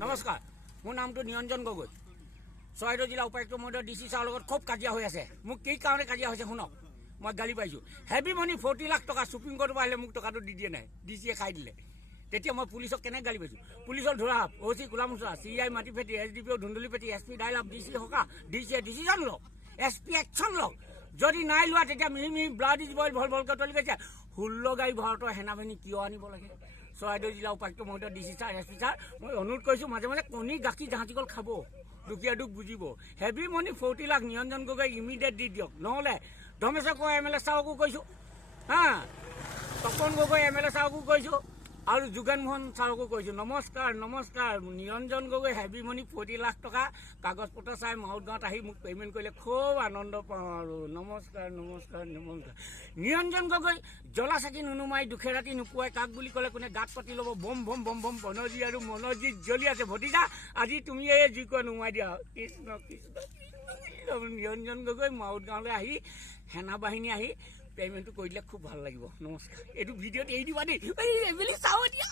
নমস্কাৰ, মোৰ নামটো নিৰঞ্জন গগৈ। চৰাইদেউ জিলা উপায়ুক্ত মহোদয় DC ছাৰৰ লগত খুব কাজিয়া হৈ আছে। মোক কি কাৰণে কাজিয়া হৈছে শুনক। মই গালি পাইছোঁ। হেভি মানি 40 লাখ টকা সুপ্ৰিম কোৰ্টৰ পৰা আহিলে মোক টকাটো দি দিয়ে নাই, DCয়ে খাই দিলে। তেতিয়া মই পুলিচক কেনেকৈ গালি পাইছোঁ। পুলিচৰ ধৰা OC গোলাম মুছা, CI মাটিপেটি, SDPO ধুন্দুলিপেটি, SP ডাইলাপ, DC হকা, DCয়ে ডিচিজন লওক, SP একশ্যন লওক। যদি নাই লোৱা তেতিয়া মিহি মিহি ব্লাড ইজ বইল ভল ভলকৈ তলি গৈছে। 16 গাড়ী ভাৰতৰ সেনাবাহিনী কিয় আনিব লাগে? চৰাইদেউ জিলা উপায়ুক্ত মহোদয় DC ছাৰ, SP ছাৰ, মই অনুৰোধ কৰিছোঁ মাজে মাজে কণী গাখীৰ জাহাজীকল খাব, দুখীয়া দুখ বুজিব। হেভি মানি 40 লাখ নিৰঞ্জন গগৈ ইমিডিয়েট দি দিয়ক, নহ'লে ধৰ্মেশ্বৰ কৈ MLA ছাৰকো কৈছোঁ, তপন গগৈ MLA ছাৰকো কৈছোঁ আৰু যোগেন মোহন ছাৰকো কৈছোঁ। নমস্কাৰ নমস্কাৰ, নিৰঞ্জন গগৈ হেভি মানি 40 লাখ টকা কাগজ পত্ৰ চাই মাউত গাঁৱত আহি মোক পে'মেণ্ট কৰিলে খুব আনন্দ পাওঁ আৰু নমস্কাৰ নমস্কাৰ নমস্কাৰ। নিৰঞ্জন গগৈ জ্বলা চাকি নুনুমাই দুখে ৰাতি নোপোৱাই কাক বুলি ক'লে কোনে গাত পাতি ল'ব। বম বম বম বম বনজি আৰু মনোজিত জ্বলি আছে। ভতিজা আজি তুমি এই যি কয় নুমাই দিয়া। কৃষ্ণ কৃষ্ণ নিৰঞ্জন গগৈ মাউত গাঁৱলৈ আহি সেনাবাহিনী আহি পে'মেণ্টটো কৰি দিলে খুব ভাল লাগিব। নমস্কাৰ। এইটো ভিডিঅ'ত এৰি দিবা দেই, এইবেলি চাওঁ এতিয়া।